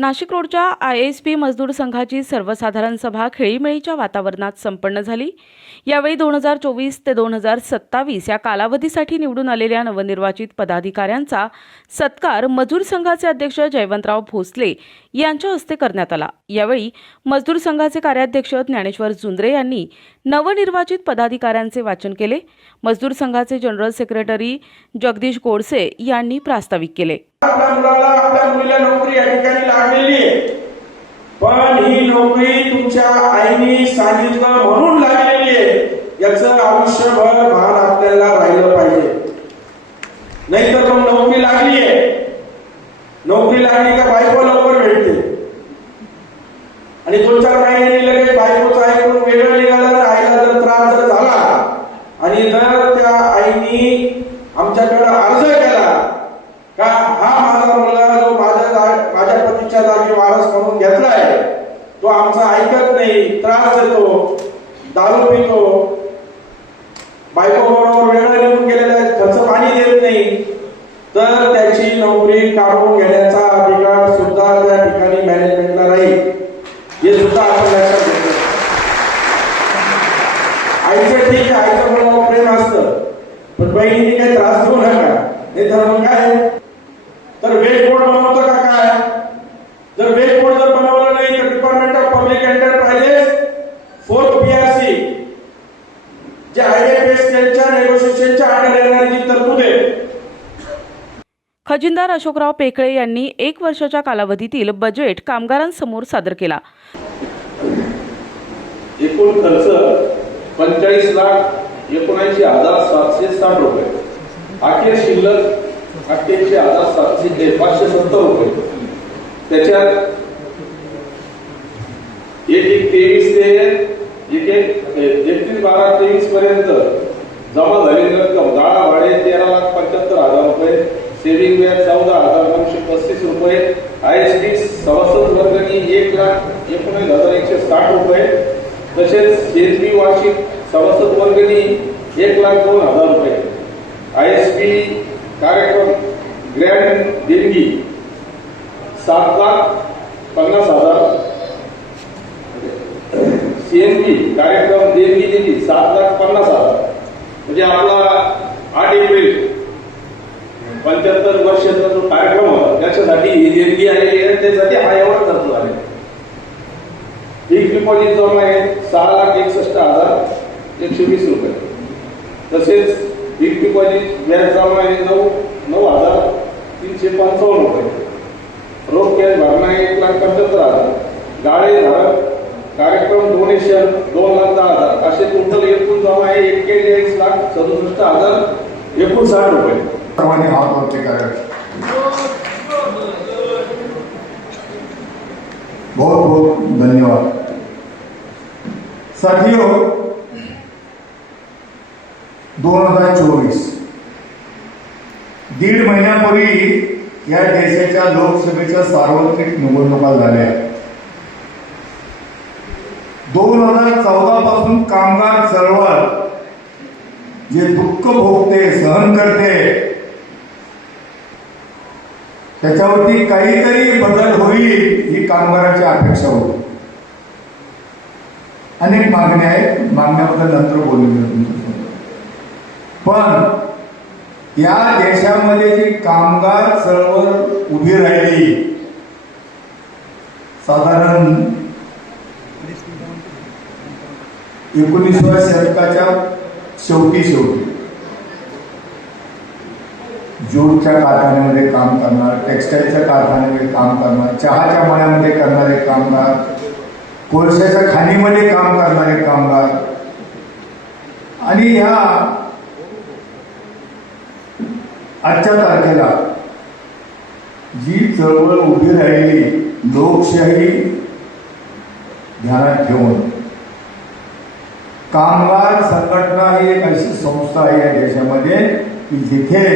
नाशिक रोडच्या I S P मजदूर संघाची सर्वसाधारण सभा खेळीमेळीच्या वातावरणात संपन्न झाली. यावेळी दोन हजार चोवीस ते दोन हजार सत्तावीस या कालावधीसाठी निवडून आलेल्या नवनिर्वाचित पदाधिकाऱ्यांचा सत्कार मजूर संघाचे अध्यक्ष जयवंतराव भोसले यांच्या हस्ते करण्यात आला. यावेळी मजदूर संघाचे कार्याध्यक्ष ज्ञानेश्वर जुंद्रे यांनी नवनिर्वाचित पदाधिकाऱ्यांचे वाचन केले. मजदूर संघाचे जनरल सेक्रेटरी जगदीश गोडसे यांनी प्रास्ताविक केले. आपल्या मुलीला नोकरी या ठिकाणी लागलेली आहे. पण ही नोकरी तुमच्या आईने सांगितलं म्हणून लागलेली आहे. याचं आयुष्यभर भान आपल्याला राहिलं पाहिजे. नाही तर मग नोकरी लागली आहे. नोकरी लागली का बायको लवकर भेटते. आणि दोन चार महिन्यांनी लगेच बायकोचं ऐकून वेगळं निघालं तर आईला जर त्रास जर झाला आणि जर त्या आईनी आमच्याकडे अर्ज केला का हा माझा मुलगा आम्ही वारस म्हणून घेतलाय. तो आमचा ऐकत नाही. त्रास देतो. दारू पितो. बायको बरोबर वेगळं निघून गेलेला आहे. खर्च पाणी देत नाही. तर त्याची नोकरी काढून घेण्याचा अधिकार सुद्धा त्या ठिकाणी मॅनेजमेंटला राहील. हे सुद्धा आपण लक्षात घेतो आईचं ठीक आहे. आईचं म्हणून प्रेम असतं. पण बहिणीने काही त्रास देऊ नका. हे तर मग काय? तर वेळ कोण म्हणून नेगोशिएशनच्या तरतूद आहे खजिनदार अशोकराव पेकळे यांनी एक वर्षाच्या कालावधीतील बजेट कामगारांसमोर सादर केला. एकूण खर्च पंचेचाळीस लाख एकोणऐंशी हजार सातशे साठ रुपये. अखेर शिल्लक अठ्ठ्याऐंशी हजार सातशे पाचशे सत्तर रुपये. त्याच्यात एक एक तेवीस ते एक एक एकतीस बारा तेवीस पर्यंत जमा झालेली रक्कम गाळा भाडे तेरा लाख पंच्याहत्तर हजार रुपये. सेव्हिंग व्याज चौदा हजार नऊशे पस्तीस रुपये. आय एस टी सभासद वर्गणी एक लाख एकोणीस हजार एकशे साठ रुपये. तसेच सीएसबी वार्षिक सभासद वर्गणी एक लाख दोन हजार रुपये. आय एस पी कार्यक्रम ग्रँड देणगी सात लाख पन्नास हजार. सीएनबी कार्यक्रम देणगी दिली सात लाख पन्नास हजार. म्हणजे आपला आठ एप्रिल पंच्याहत्तर वर्षाचा जो कार्यक्रम होता त्याच्यासाठी ही देणगी आलेली आहे त्यासाठी हा एवढा खर्च झाले फिक्स डिपॉझिट जमा आहे सहा लाख एकसष्ट हजार एकशे वीस रुपये. तसेच फिक्स डिपॉझिट व्याज जमा आहे नऊ नऊ हजार तीनशे पंचावन्न रुपये. रोख कॅश भरणा एक लाख पंच्याहत्तर हजार. गाळे धारक कार्यक्रम डोनेशन दोन लाख दहा हजार. असे टोटल एकूण जमा आहे एक्केचाळीस लाख सदुसष्ट हजार एकोणसाठ रुपये. सर्वांनी हात वरती बहुत बहुत धन्यवाद. साथियों दोन हजार चोवीस. दीड महिन्यापूर्वी या देशाच्या लोकसभेच्या सार्वत्रिक निवडणुका झाल्या. दोन हजार चौदा पासून कामगार चळवळ जे दुःख भोगते सहन करते त्याच्यावरती काहीतरी बदल होईल ही कामगारांची अपेक्षा होती. अनेक मागण्या आहेत. मागण्याबद्दल नंतर बोलून पण या देशामध्ये जी कामगार चळवळ उभी राहिली साधारण एकोणीसव्या शतकाच्या शेवटी शेवटी ज्यूटच्या कारखान्यामध्ये काम करणार टेक्स्टाईलच्या कारखान्यामध्ये काम करणार चहाच्या मळ्यामध्ये करणारे कामगार कोळशाच्या खाणीमध्ये काम करणारे कामगार. आणि ह्या आजच्या तारखेला जी चळवळ उभी राहिली लोकशाही ध्यानात ठेवून कामगार संघटना ही एक अशी संस्था आहे या देशामध्ये की जिथे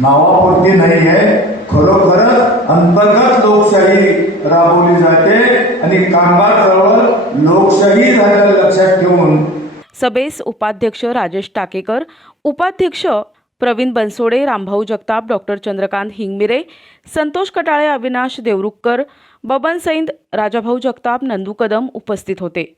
नावापुरती नाही आहे. खरोखरच अंतर्गत लोकशाही राबवली जाते आणि कामगार चळवळ लोकशाही झालेलं लक्षात ठेवून सभेस उपाध्यक्ष राजेश टाकेकर उपाध्यक्ष प्रवीण बनसोडे रामभाऊ जगताप डॉक्टर चंद्रकांत हिंगमिरे संतोष कटाळे अविनाश देवरुखकर बबन सैंद राजाभाऊ जगताप नंदू कदम उपस्थित होते.